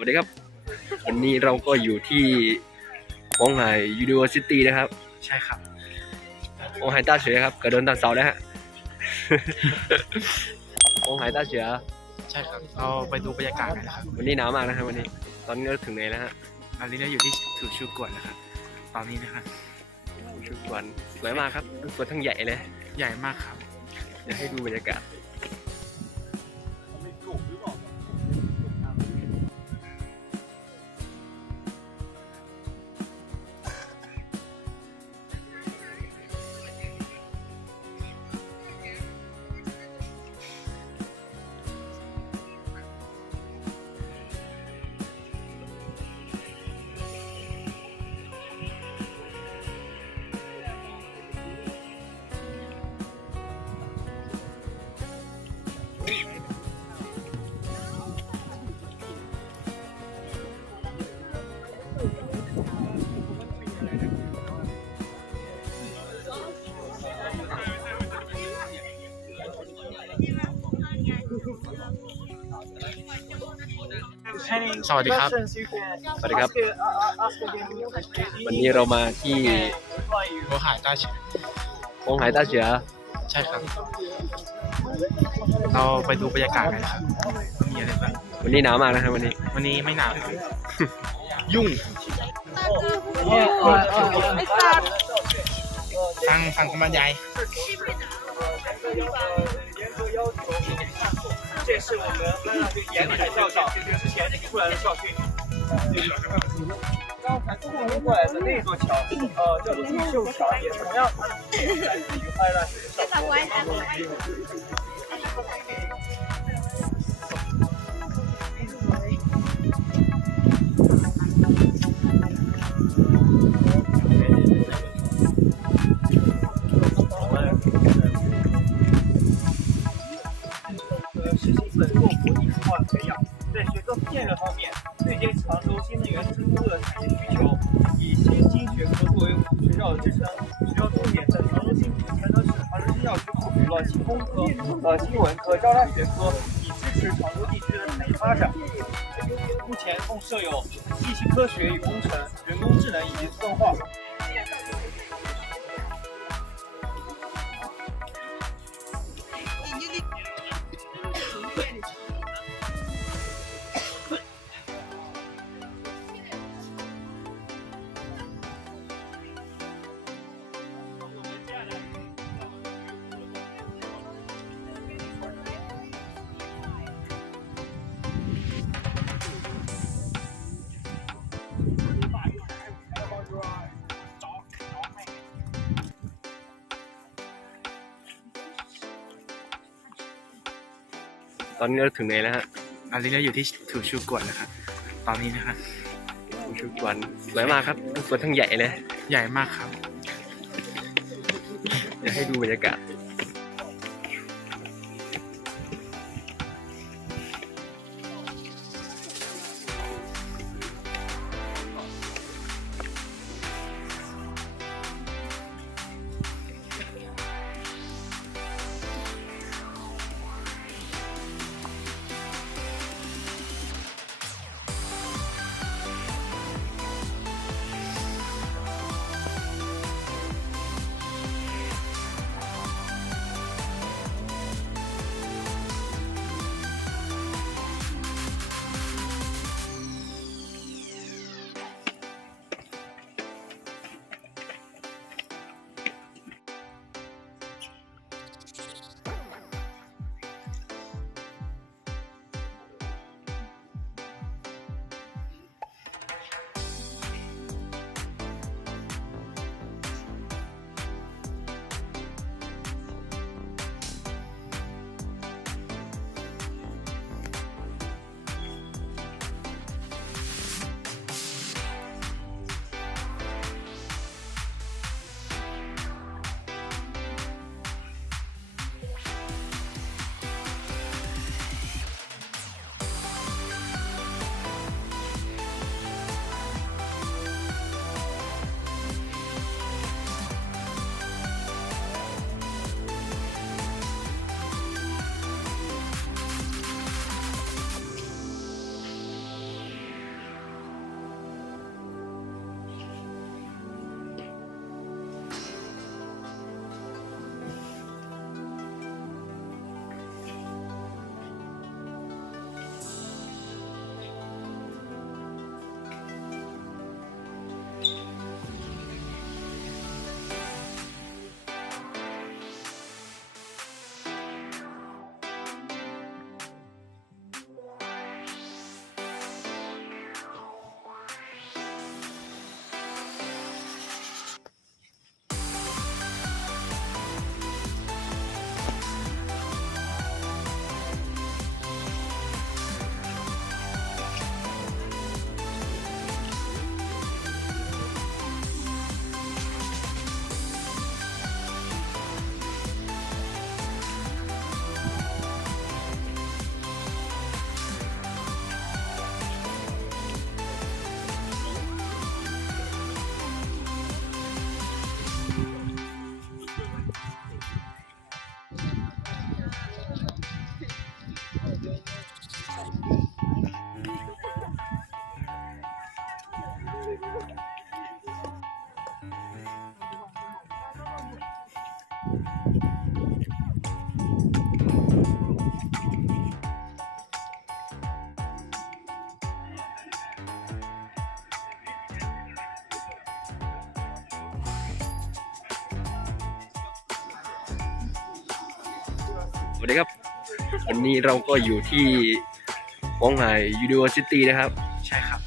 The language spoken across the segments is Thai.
สวัสดีครับ วันนี้เราก็อยู่ที่มองไห่ยูนิเวอร์ซิตี้นะครับใช่ครับมองไห่ต้าเฉยครับกระโดนตัดเสานะฮะ มองไห่ต้าเฉยใช่ครับเราไปดูบรรยากาศกันนะครับวันนี้หนาวมากนะครับวันนี้ ตอนนี้ถึงไหนแล้วฮะตอนนี้เราอยู่ที่ถูชูกวนนะครับตอนนี้นะครับถูชูกวนสวยมากครับสวยทั้งใหญ่เลย ใหญ่มากครับอยากให้ดูบรรยากาศ สวัสดีครับ สวัสดีครับ วันนี้เรามาที่โมหายต้าเฉยฮงไห่大学ใช่ครับ เราไปดูบรรยากาศกันนะครับว่ามีอะไรบ้าง วันนี้หนาวมากนะครับวันนี้ วันนี้ไม่หนาวครับยุ่งฟังฟังคำบรรยาย 这是我们沿海校长之前出来的校训。刚才通过来的那座桥，呃，叫做锦绣桥，也同样它是来自于花大学的校区。化培养，在学科建设方面，对接常州新能源之都的产业需求，以新兴学科作为学校的支撑。学校重点在常州新竹全德市常州新校区布局了新工科、呃新文科、交叉学科，以支持常州地区的产业发展。目前共设有信息科学与工程、人工智能以及自动化。 ตอนนี้เราถึงไหนแล้วฮะตอนนี้เราอยู่ที่ถูชูกวนนะครับตอนนี้นะครับชุดวันสวยมากครับสวยทั้งใหญ่เลย ใหญ่มากครับเดี๋ยวให้ดูบรรยากาศ สวัสดีครับ วันนี้เราก็อยู่ที่ฮวงไห่ University นะครับใช่ครับ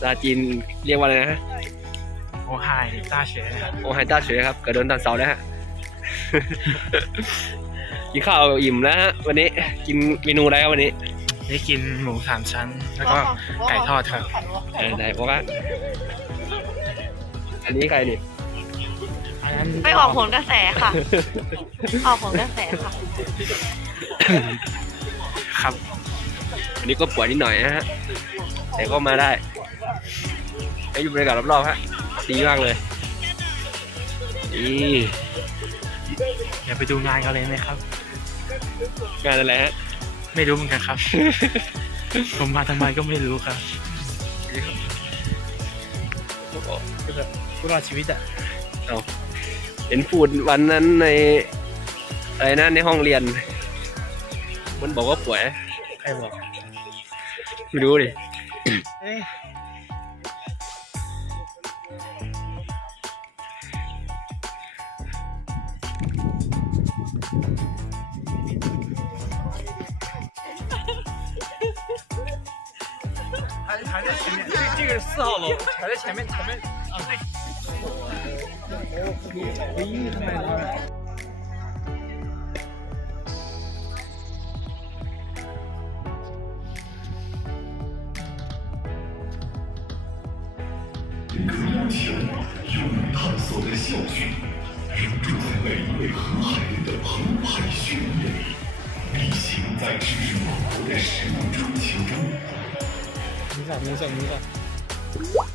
ซาจีนเรียกว่าอะไรนะฮะโอไฮ大学นะครับฮวงไห่ต้าเฉยครับกระโดนตันเสานะฮะ กินข้าวอิ่มแล้วฮะวันนี้กินเมนูอะไรครับวันนี้ได้กินหมูสามชั้น แล้วก็ไก่ทอดครับ เออไหนบอกว่าอันนี้ใครนี่ ไปออกผลกระแสค่ะ ออกผลกระแสค่ะ ครับอันนี้ก็ป่วยนิดหน่อยนะฮะ แต่ก็มาได้ให้อยู่บรรยากาศรอบๆฮะ ดีมากเลยนี่เดี๋ยวไปดูงานกันเลยไหมครับ งานอะไรฮะ ไม่รู้เหมือนกันครับ ผมมาทำไมก็ไม่รู้ครับผู้รอดชีวิตอะเห็นพูดวันนั้นในอะไรนะในห้องเรียน มันบอกว่าป่วย ใครบอก ไม่รู้ดิ เอ๊ะ 还还在前面，这这个是四号楼，还在前面前面啊对。 我英语他妈的。探索的校训，仍住在每一位河海人的澎湃血液里。你行在知识王国的时光追求中。没事没事没事。